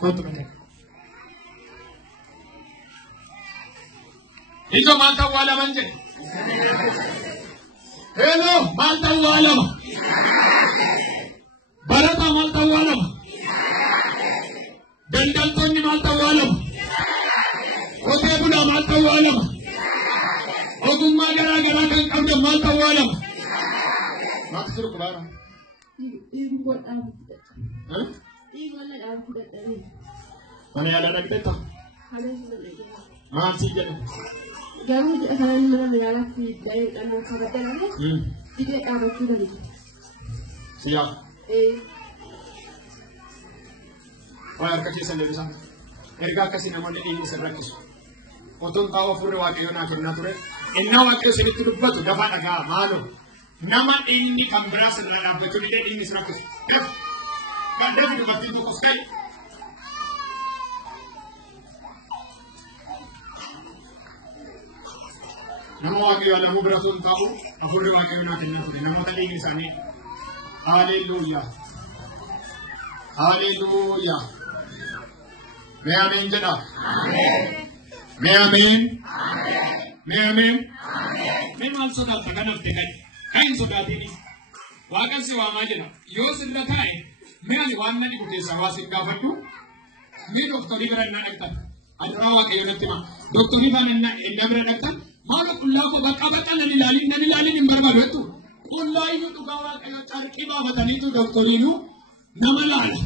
Kootu malee. Ija maal ta'uu waa lama jedhe. Hello maal ta'uu waa lama. Barataa maal ta'uu waa lama. Daldaltoonni maal ta'uu waa lama. Qotee bulaa maal ta'uu waa lama. Ogummaa garaa garaa kan qabdan maal ta'uu waa lama. Maal jiru kubaara. Mana yaala dhaqxeetta. Maal si jedhu. Garuu kan mana yaalaatti baay'ee qal'oo kabajamu. Idee dhaabachuu danda'u. Siyaa. Waan harka keessan deebisan. Ergaa akkasii namoonni dhiirri isa rakkisu. Otoon taa'u afurri waaqayyoo naa kennaa ture. Innaa waaqayyoo isinitti dubbatu dafaa dhagaa maaloo. Nama dhiirri kan biraa sirra dhaabbachuu didee dhiirri isa rakkisu. Kan dafi dubartiin tokkos ta'e. Nama waaqayyoo alamuu bira sun ta'u afurri waaqayyoo naa kennaa ture. Namoota dhiirri isaanii. Hallelujah. Hallelujah. May amen jedha. May amen. May amen. May maal sodaata kanatti kan sodaatini. Waaqan si waamaa jedha. Yoo sirra taa'e mee ani waan nani kuteessa waa sin gaafadhu. Mee doktorii bira na dhaqxan. Aduraa waaqayyo natti hima. Doktorii bira na bira dhaqxan. Maal qullaa koo bakka nan ilaalin hin barbaadu jettu. Qullaa iyyuu dhugaa waaqayyo carqii baafataniitu doktoriinu nama laala.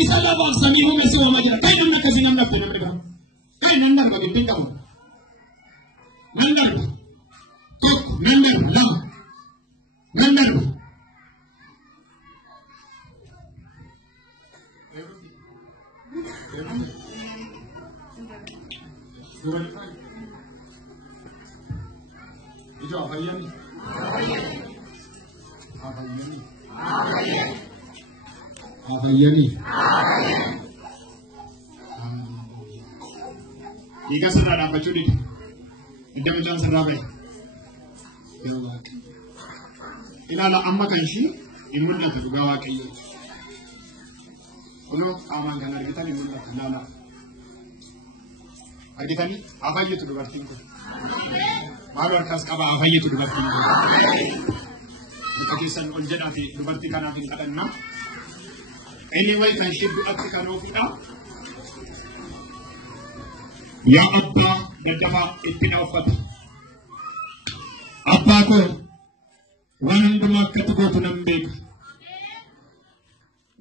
Isa lafaaf samii humesi waamaa jira. Kan namni akkasii nam dhabde namni gahu. Kan nan darba gidduun qabu. Nan darba. Tokko nan darba lama. Nan darba. Ijoo afayyani. Afayyani. Dhiiga sirraa dhaabbachuu dide. Idda mucaan sirraa bahe. Ilaala amma kan ishii hin mul'atu dhugaa waaqayyoo. Kunoo qaamaan kan argitan hin mul'atu ilaala. Argitanii afayyitu dubartiin kun. Maaloo harkas qaba afayyitu dubartiin kun. Bika keessan ol jedhaati dubartii kanaaf hin kadhannaa. Inni wayi kan ishee du'atti kan oofidha. Yaa abbaa daddafaa itti na uffata. Abbaa koo waan hundumaa akka ati gootu nan beeka.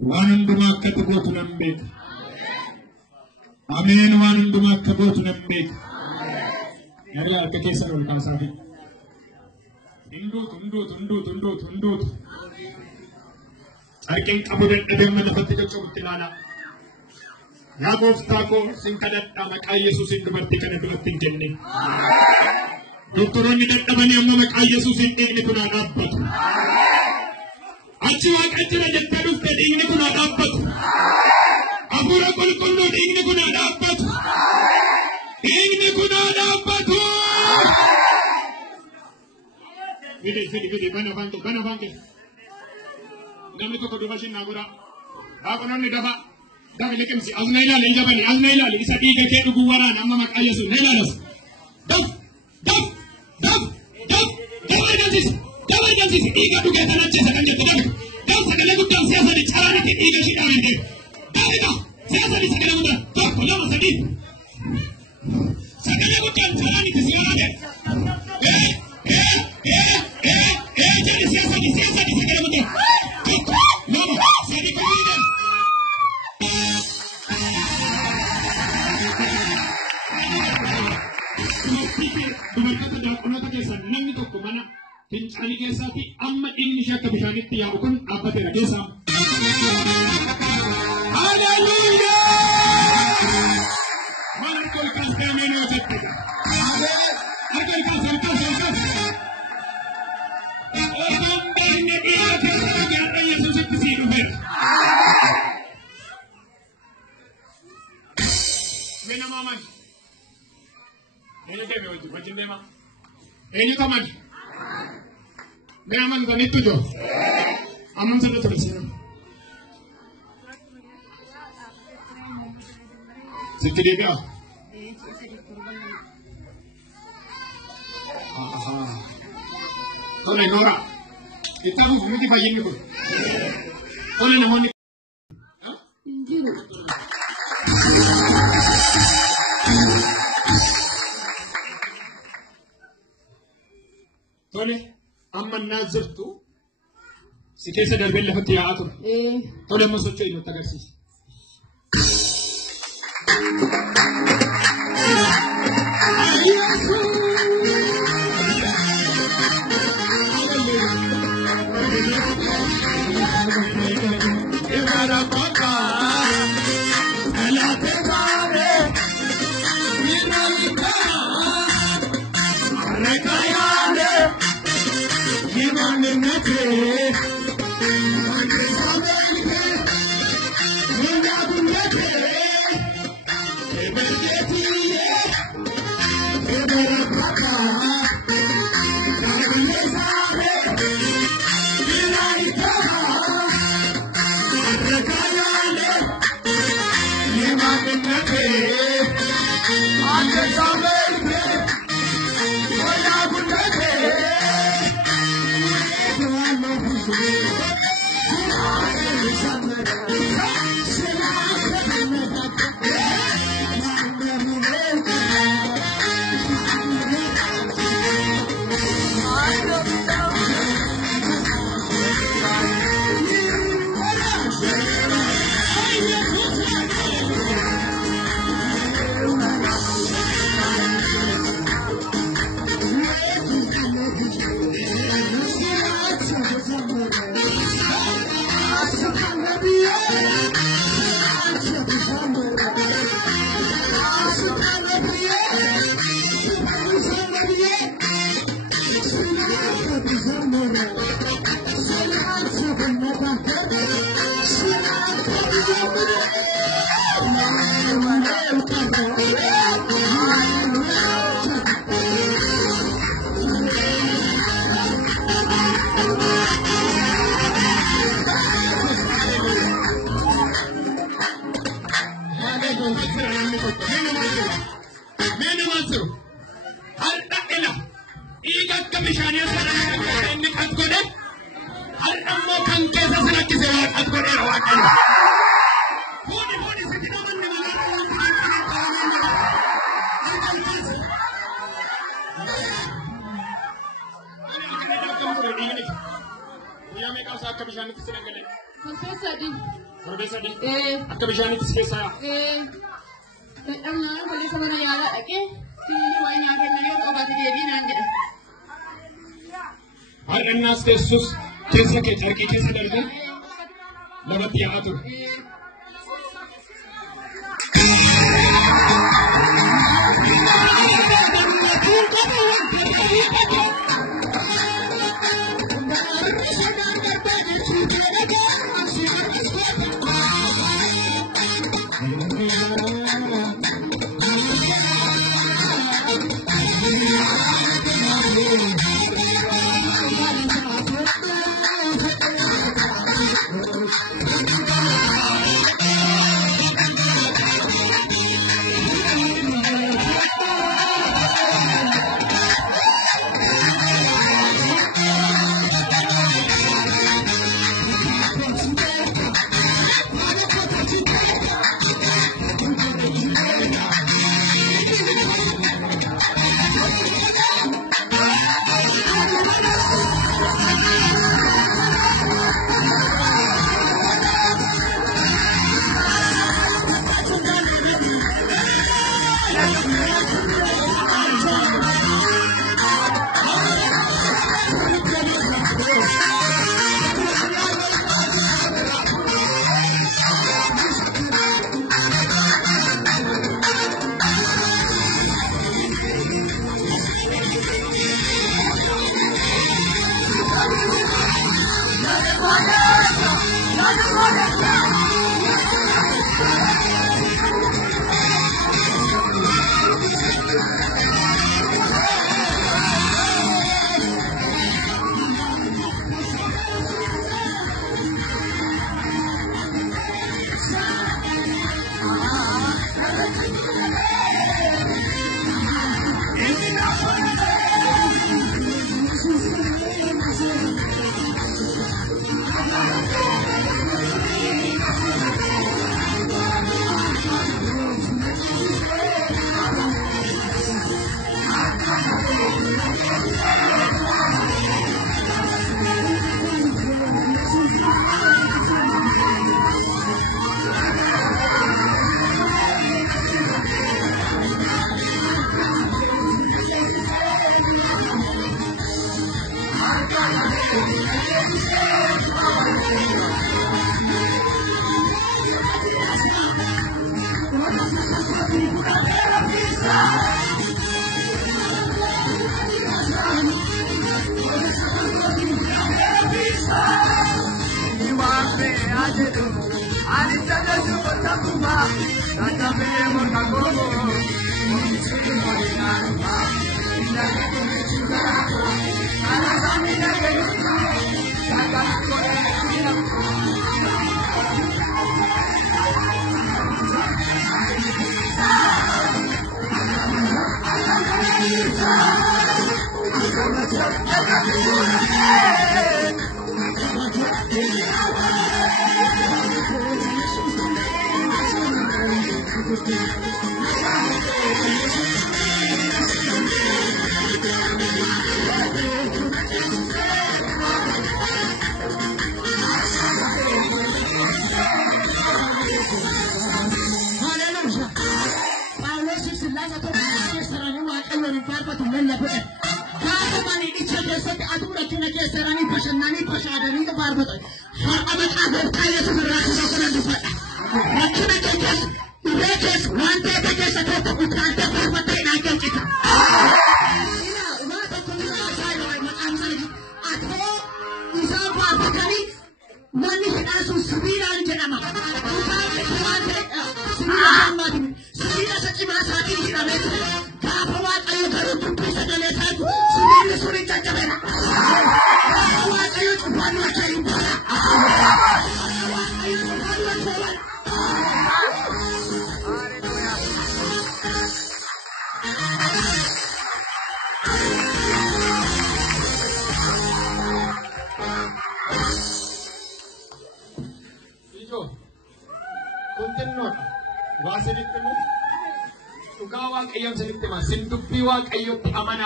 Waan hundumaa akka ati gootu nan beeka. Ameen waan hundumaa akka gootu nan beeka. Yaada harka keessan ol kaasaafi. Hunduutu. Harkeen qabu dadhabee mana lafatti caccabatti ilaalaa. Yaa gooftaa koo sin kadhadhaa maqaa Yesuusiin dubartii kana duratti hin kenne. Doktoroonni dadhabanii amma maqaa Yesuusiin dhiigni kun haa dhaabbatu. Achi waaqa jira jettee dhufte dhiigni kun haa dhaabbatu. Hafuura qulqulluu dhiigni kun haa dhaabbatu. Dhiigni kun haa dhaabbatu. Fidi bana banke. Namni tokko duba shinnaa godha. Waaqonoonni dafa liqimsi as na ilaali hin jabani isa dhiiga kee dhuguu waraana amma maqaa Yesuus na ilaalas. Daf argamsiisi dhiiga dhugee tan acheessa kan jettu dabe. Daf sagalee guddaan siyaasani caraanitti dhiiga shidhaan hin deemu. Dabeedha siyaasani sagalee guddaan tokko lama sadii. Sagalee guddaan caraanitti siyaanaa deemu. Jadi siyaasani sagalee guddaan. Namni tokko mana fincaanii keessaatti amma dhiigni ishee akka bishaanitti yaa'u kun dhaabbateera keessaa. Hallelujah! Waan harka ol kaastee ameen yoo jette harka ol kaas. Otoon baay'ee dhiyaatee gaadha Yesuusitti sii dhufeera. Mee namaa maali? Eenyu deeme wajjin deema? Eenyu tamani? Mee amantanittu jiru? Amansa ture sinu. ستدي بيا طلع نورا كتابه مودي باين يقول طلع نموني طلع أما النازرتو سكيسة دربين لفتي عاطر طلع ما سوتشي إنه تغسيس الناس تسوس كيسة كتركي كيسة درجة لبتي عاتو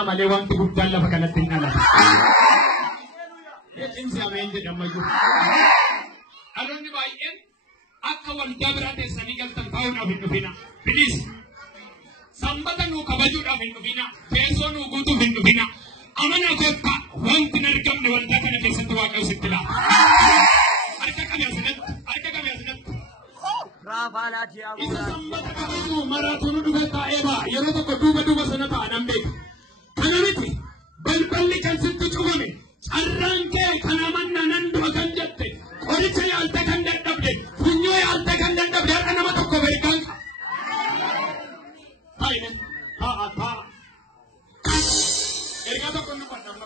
malee wanti guddaan lafa kanatti hin dhalatu. Beekumsi ameenje dammaquu. Dhaloonni baay'een akka waldaa biraa teessanii galtan ta'uudhaaf hin dhufina. Bilis sanbata nuu kabajuudhaaf hin dhufina. Teessoo nuu guutuuf hin dhufina. Amanaa kotta wanti hin argamne waldaa kana keessatti waaqayyo sitti laata. Harka qabee asinatti. Isa sanbata kabajuu maraatoonuu dhugaa taa'ee ba'a. Yeroo tokko duuba sana ta'an beeku. Kanamiti balballi kan sitti cufame carraan kee kana manna nan du'a kan jette qoricha yaalte kan dadhabde funyoo yaalte kan dadhabde har'a nama tokko beekan taa'ine ta'a ergaa tokko nu fadhamna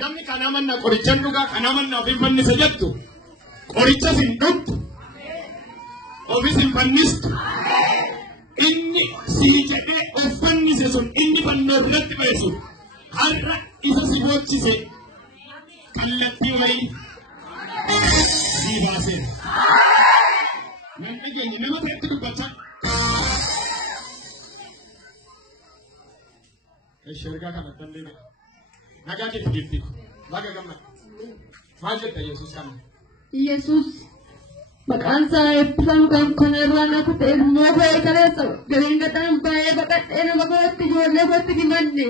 namni kana manna qorichan dhugaa kana manna ofiin fannise jettu qoricha sin dhugdu ofis hin fannistu inni sii jedhee of fannise sun inni fannoo irratti ba'esu har'a isa si bochise kallattii wayii sii baasee nan dhageenye nama ta'etti dubbachaa ergaa kanatti illee nagaa keetti jirti baga gammada maal jedha Yesuus kana Yesuus maqaan isaa eebbifamu kan kanarraa akka ta'e immoo baay'ee kaleessa galiin gadhaan baay'ee baqadhee nama biratti ijoollee biratti himanne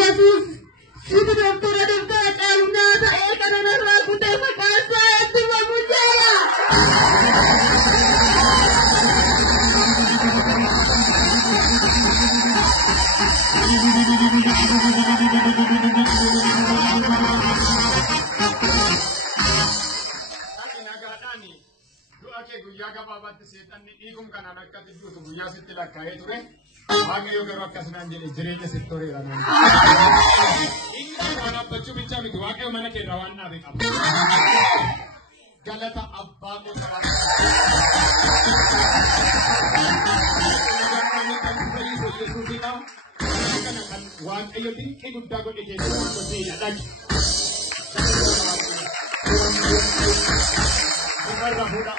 Yesuus situ doktora caalunaa ta'ee kanarraa kutee maqaan isaa eebbifamu jala. Guyyaa gabaabatti seexanni dhiigum kanaan akka jijjuutu guyyaa sitti lakkaa'ee ture. Waaqayyo garuu akkasumaan jedhe jireenya sitti toreera. Inni waan dhaabbachuu bichaa miti waaqayyo mana keerraa waan dhaabe qaba. Galata abbaa gosa. Waaqayyo dinqii guddaa godhe keessatti hojii dhaqi. Irra fuudha.